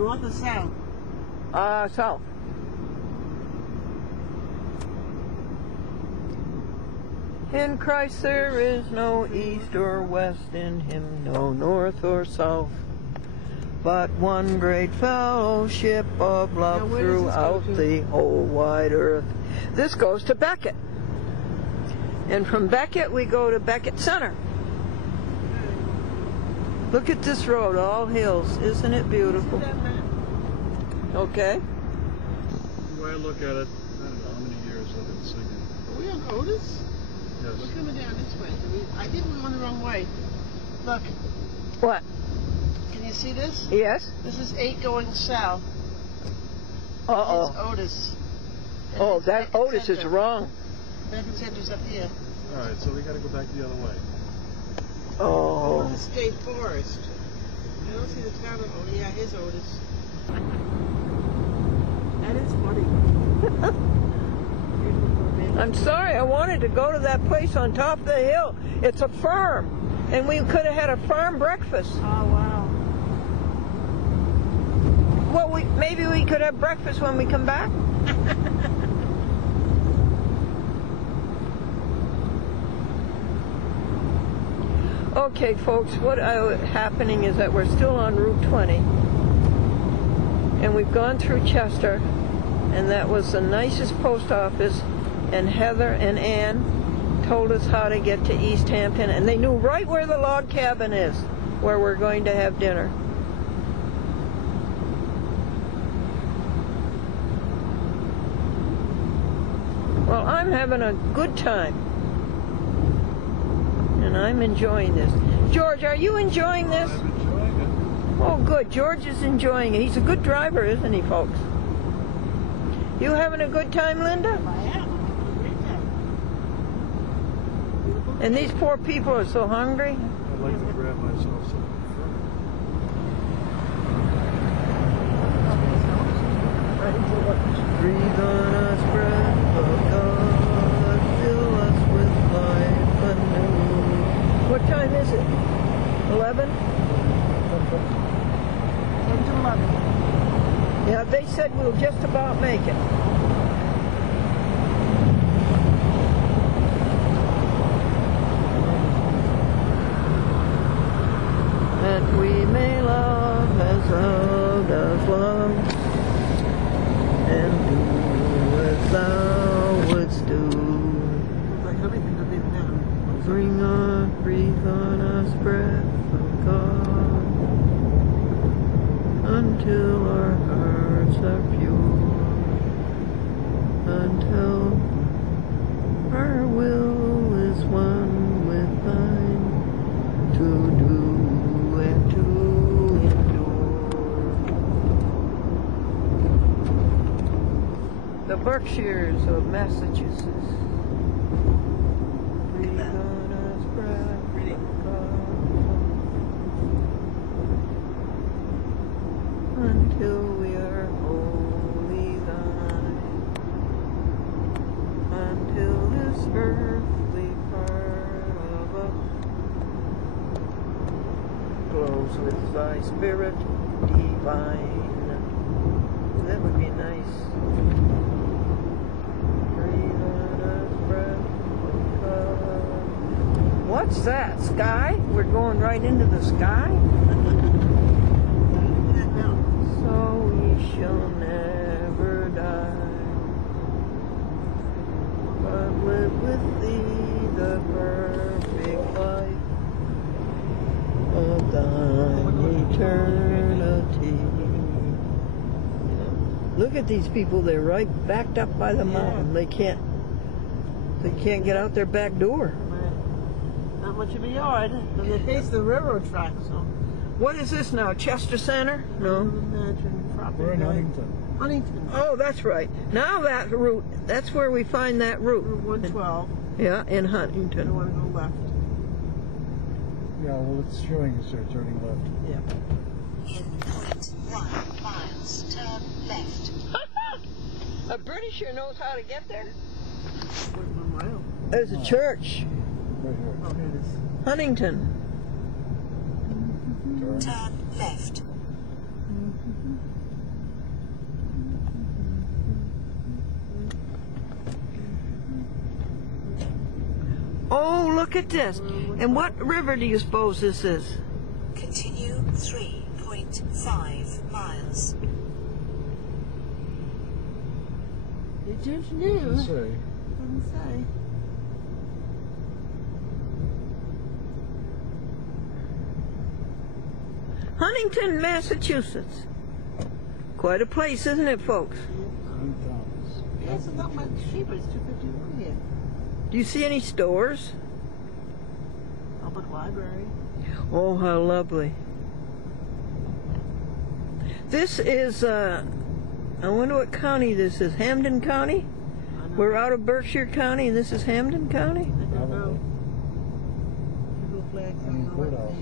north or south? South. In Christ there is no east or west, in him no north or south, but one great fellowship of love throughout the whole wide earth. This goes to Beckett. And from Beckett we go to Beckett Center. Look at this road, all hills. Isn't it beautiful? Okay. The way I look at it, I don't know how many years I've been singing. Are we on Otis? Yes. We're coming down this way. I think we're going the wrong way. Look. What? Can you see this? Yes. This is 8 going south. Uh-oh. It's Otis. And Oh, it's that Beckett Otis is Center. wrong. Beckett Center's up here. All right, so we got to go back the other way. Oh. We're in the state forest. I don't see the town of Otis. Yeah, here's Otis. That is funny. I'm sorry, I wanted to go to that place on top of the hill. It's a farm, and we could have had a farm breakfast. Oh, wow. Well, maybe we could have breakfast when we come back. Okay, folks, what happening is that we're still on Route 20, and we've gone through Chester, and that was the nicest post office, and Heather and Ann told us how to get to East Hampton, and they knew right where the log cabin is, where we're going to have dinner. Well, I'm having a good time, and I'm enjoying this. George, are you enjoying this? I'm enjoying it. Oh, good. George is enjoying it. He's a good driver, isn't he, folks? You having a good time, Linda? I am. Great time. And these poor people are so hungry. I'd like to grab myself some fruit. Breathe on us, breath of God, fill us with life anew. What time is it? 11? 10 to 11. Yeah, they said we'll just about make it. That we may love as thou dost love, and do as thou wouldst do. Like everything that they've done. Breathe on us, breath of God, until our hearts are pure, until our will is one with thine, to do and to endure. The Berkshires of Massachusetts. Breathe on us, breath of God, until we are wholly thine, until this earthly part of us glows with thy spirit divine. That would be nice. Breathe on us, breath of God. What's that? Sky? We're going right into the sky? So we shall never die, but live with thee the perfect life of thine eternity. Look at these people, they're right backed up by the mountain. They can't get out their back door. Not much of a yard. And they face the railroad track, so. What is this now? Chester Center? No. We're in Huntington. Huntington. Oh, that's right. Now that route, that's where we find that route. Route 112. Yeah, in I Huntington. want to go left. Yeah, well, it's showing us they're turning left. Yeah. In 0.1 miles, turn left. A Britisher knows how to get there. 1 mile. There's a church. Right here. Oh, here it is. Huntington. Turn. Turn left. Oh, look at this. And what river do you suppose this is? Continue 3.5 miles. They just knew. Doesn't say. Didn't say. Huntington, Massachusetts. Quite a place, isn't it, folks? Yeah, it's not much cheaper. It's $2.51 here. Do you see any stores? Public library. Oh, how lovely. This is, I wonder what county this is. Hampden County? We're out of Berkshire County, and this is Hampden County? I don't know. Little flags on the right.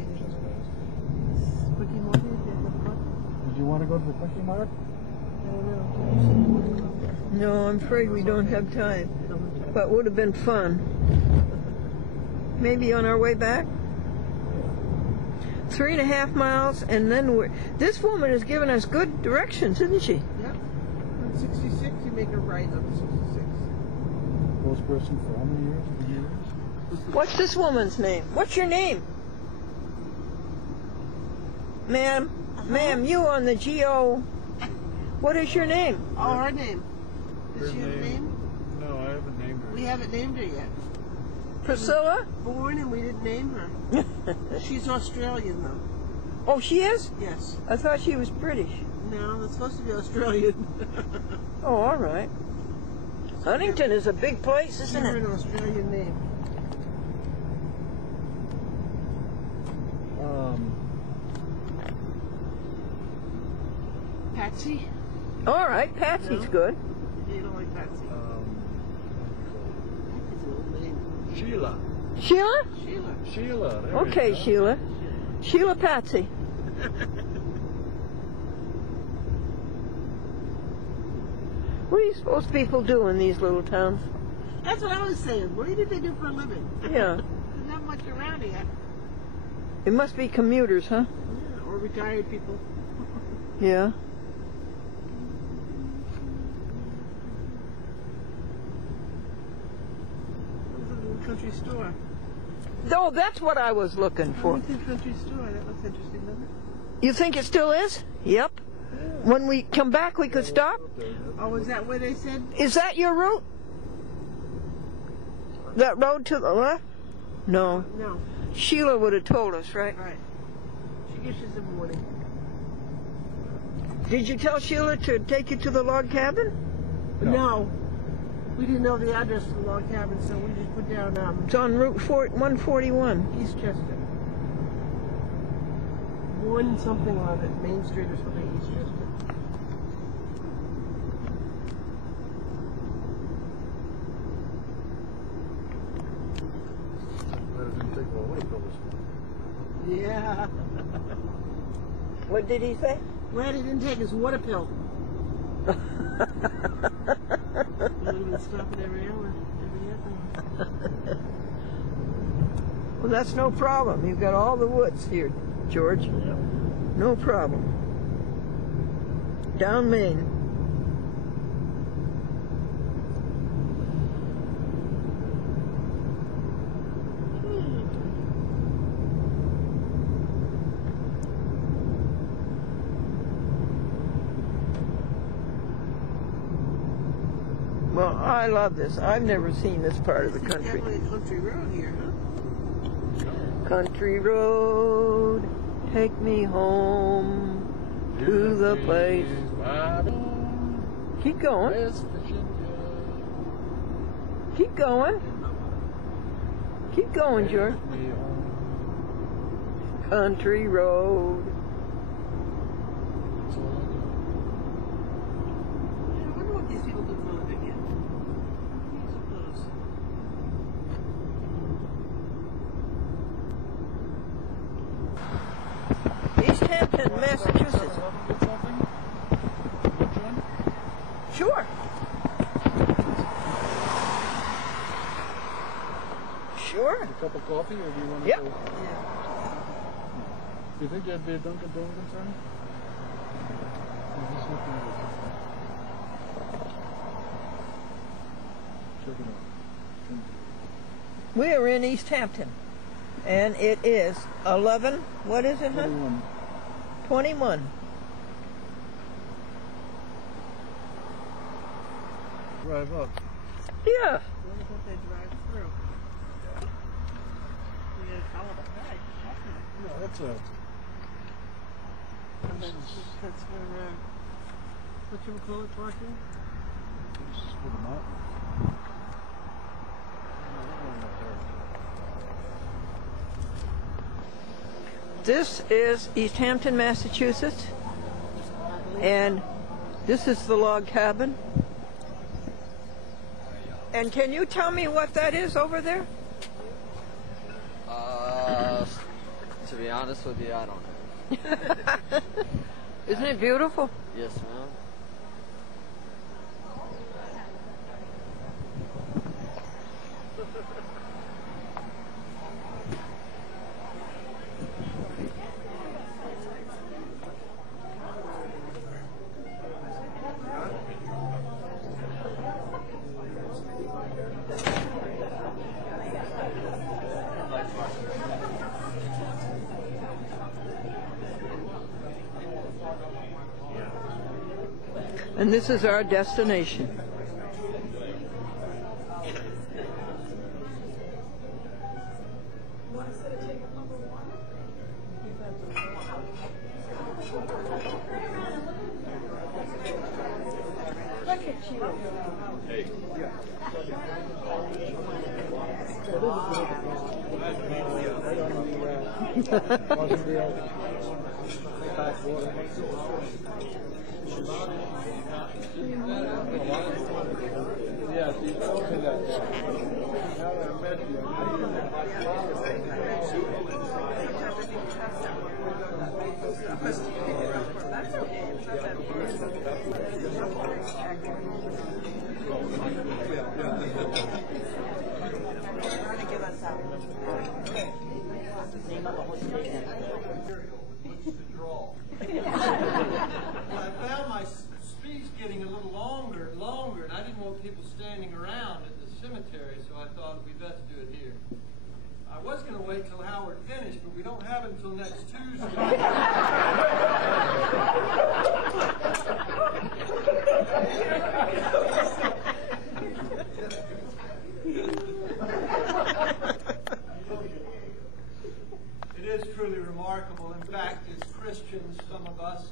Quickie Mart. Did you want to go to the Quickie Mart? I don't know. No, I'm afraid we don't have time. But would have been fun. Maybe on our way back? 3.5 miles, and then this woman has given us good directions, isn't she? Yep. On 66, you make a right on 66. Postperson for how many years? 2 years? What's this woman's name? What's your name? Ma'am, ma'am, you on the GO. What is your name? Oh, her name. Does Her she have a name? No, I haven't named her. We haven't named her yet. Priscilla? Born and we didn't name her. She's Australian, though. Oh, she is? Yes. I thought she was British. No, that's supposed to be Australian. Oh, all right. Huntington is a big place, isn't Give her it? an Australian name. Patsy? All right, Patsy's No. good. You don't like Patsy. It's an old name. Sheila. Sheila? Sheila. Sheila. There we Okay, go. Sheila. Sheila Patsy. What are you suppose people do in these little towns? That's what I was saying. What do you think they do for a living? Yeah. There's not much around here. It must be commuters, huh? Yeah, or retired people. Yeah. There's a little country store. Oh, that's what I was looking for. Huntington Country Store. That looks interesting, doesn't it? You think it still is? Yep. When we come back, we could stop? Oh, is that where they said? Is that your route? That road to the left? No. No. Sheila would have told us, right? Right. She gives you some warning. Did you tell Sheila to take you to the log cabin? No. We didn't know the address of the log cabin, so we just put down It's on Route 141. East Chester. One something on it, Main Street or something, East Chester. But it didn't take a while to fill this one. Yeah. What did he say? Glad he didn't take his water pill. We would have been stopping every hour, every half hour. Well, that's no problem. You've got all the woods here, George. Yep. No problem. Down Main. Well, I love this. I've never seen this part of the It's country. definitely a country road here, huh? Country road, take me home to the place. Keep going. West Virginia. Keep going. Keep going, George. Take me home. Country road. That's all I know. Yeah, I wonder what these people do for a living here. I suppose. East Hampton, Massachusetts. Get something? Good, John? Sure. Sure. A cup of coffee, or do you want to Yep. go? Yeah. Do you think there'd be a Dunkin' Donuts on? Just looking at it. Check it out. We are in East Hampton, and it is 11, what is it, huh? 21. Drive up. Yeah. What if they drive through? You gotta follow the flag. No, that's a. That's where, what you call it, parking? This is for the mountain. This is East Hampton, Massachusetts, and this is the log cabin. And can you tell me what that is over there? To be honest with you, I don't know. Isn't it beautiful? Yes, ma'am. And this is our destination. I found my speech getting a little longer and longer, and I didn't want people standing around at the cemetery, so I thought it would be best to do it here. I was going to wait till Howard finished, but we don't have it until next Tuesday. It is truly remarkable. In fact, as Christians, some of us,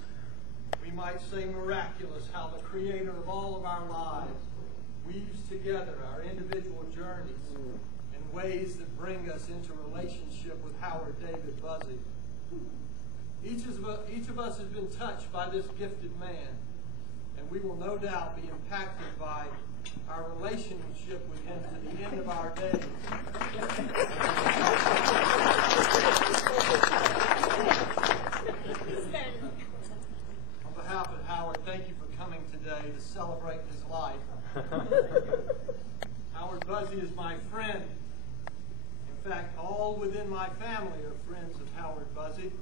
we might say miraculous, how the Creator of all of our lives weaves together our individual journeys in ways that bring us into relationship with Howard David Buzzy. Each of us has been touched by this gifted man, and we will no doubt be impacted by our relationship with him to the end of our days. On behalf of Howard, thank you for coming today to celebrate his life. Howard Buzzy is my friend. In fact, all within my family are friends of Howard Buzzy.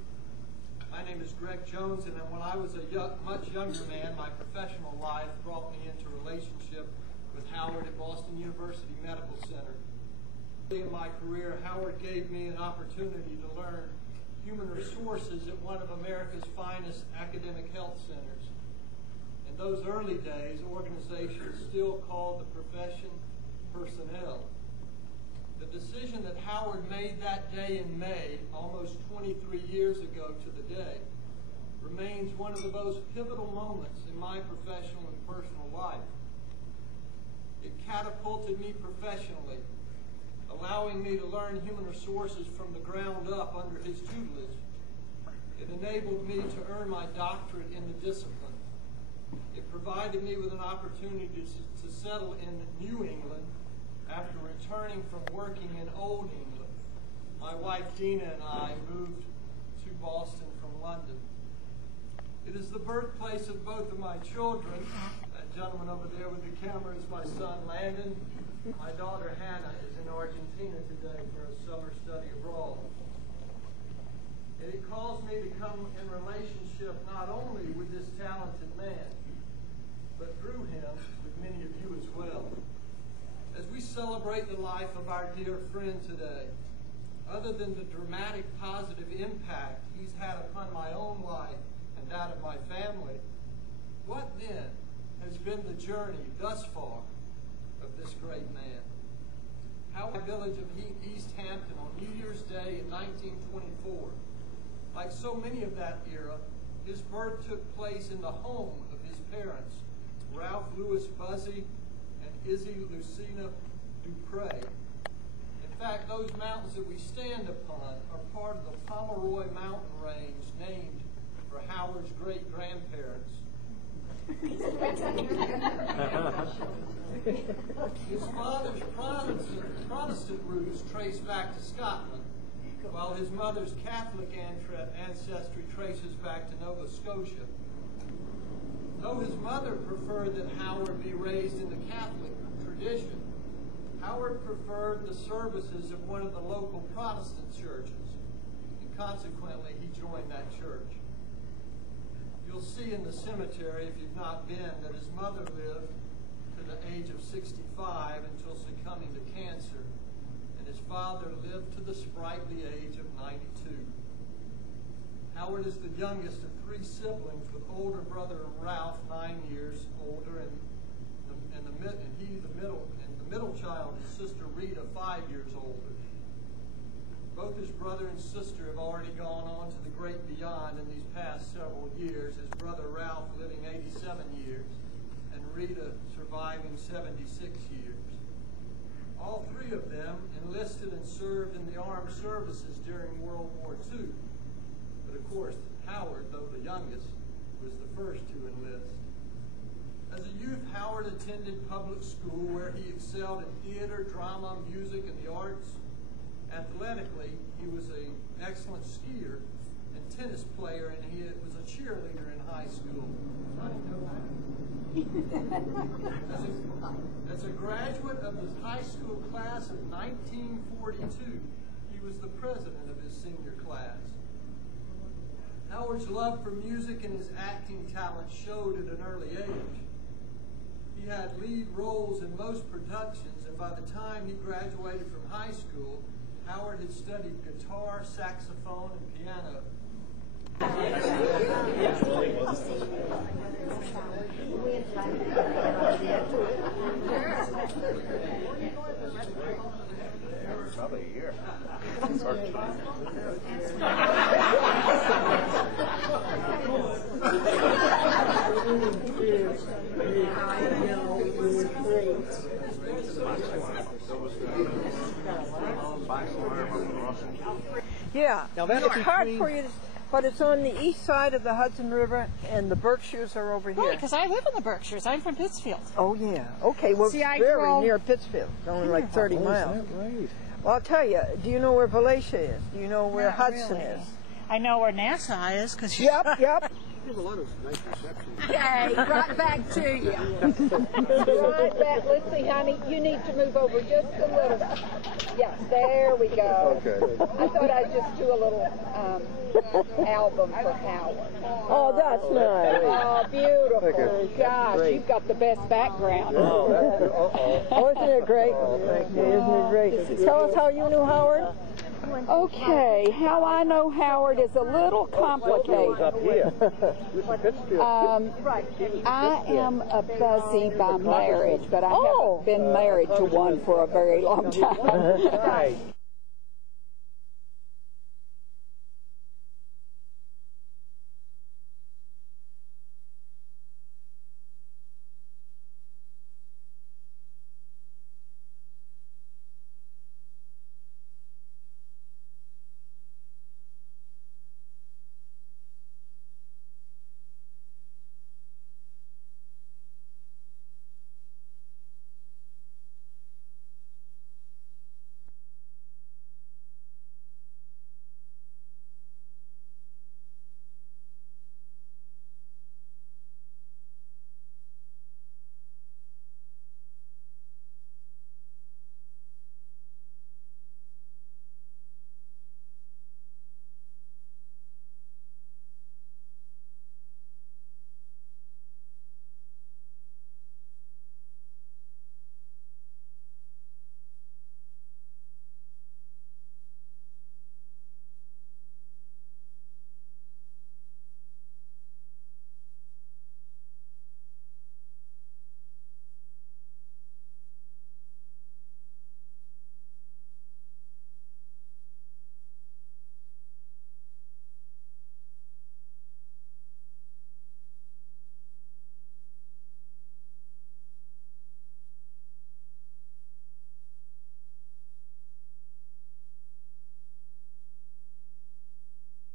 My name is Greg Jones, and when I was a much younger man, my professional life brought me into relationship with Howard at Boston University Medical Center. In my career, Howard gave me an opportunity to learn human resources at one of America's finest academic health centers. In those early days, organizations still called the profession personnel. The decision that Howard made that day in May, almost 23 years ago to the day, remains one of the most pivotal moments in my professional and personal life. It catapulted me professionally, allowing me to learn human resources from the ground up under his tutelage. It enabled me to earn my doctorate in the discipline. It provided me with an opportunity to settle in New England after returning from working in Old England. My wife Dina and I moved to Boston from London. It is the birthplace of both of my children. That gentleman over there with the camera is my son Landon. My daughter Hannah is in Argentina today for a summer study abroad. And it calls me to come in relationship not only with this talented man, but through him with many of you as well. As we celebrate the life of our dear friend today. Other than the dramatic positive impact he's had upon my own life and that of my family, what then has been the journey thus far of this great man? Howard village of East Hampton on New Year's Day in 1924. Like so many of that era, his birth took place in the home of his parents, Ralph Lewis Buzzy and Izzy Lucina Dupre. In fact, those mountains that we stand upon are part of the Pomeroy mountain range named for Howard's great-grandparents. His father's Protestant roots trace back to Scotland, while his mother's Catholic ancestry traces back to Nova Scotia. Though his mother preferred that Howard be raised in the Catholic tradition, Howard preferred the services of one of the local Protestant churches, and consequently he joined that church. You'll see in the cemetery, if you've not been, that his mother lived to the age of 65 until succumbing to cancer, and his father lived to the sprightly age of 92. Howard is the youngest of 3 siblings, with older brother Ralph 9 years older, and the middle child is sister Rita 5 years older. Both his brother and sister have already gone on to the great beyond in these past several years, his brother Ralph living 87 years and Rita surviving 76 years. All 3 of them enlisted and served in the armed services during World War II. But of course, Howard, though the youngest, was the first to enlist. As a youth, Howard attended public school where he excelled in theater, drama, music, and the arts. Athletically, he was an excellent skier and tennis player, and he was a cheerleader in high school. As a graduate of the high school class of 1942, he was the president of his senior class. Howard's love for music and his acting talent showed at an early age. He had lead roles in most productions, and by the time he graduated from high school, Howard had studied guitar, saxophone, and piano. Probably a year. Yeah, Now that's it's hard between- for you to, but it's on the east side of the Hudson River, and the Berkshires are over here. Right, because I live in the Berkshires. I'm from Pittsfield. Oh, yeah. Okay, well, See, I very grow- near Pittsfield. It's only like 30 miles. right? Well, I'll tell you, do you know where Valatia is? Do you know where Not Hudson really. is? I know where Nassau is because Yep, yep. You have a lot of nice receptions. Okay, right back to you. Right back. Let's see, honey. You need to move over just a little. Yeah, there we go. Okay. I thought I'd just do a little album for Howard. Oh, that's nice. Oh, beautiful. Okay. Gosh, Great. you've got the best background. Oh, that's good. Uh-oh. Oh, isn't it great? Isn't it great? Tell us how you knew Howard. Okay, how I know Howard is a little complicated. Up here. This is Pittsfield. I am a Buzzy by marriage, but I Oh. haven't been married to one for a very long time.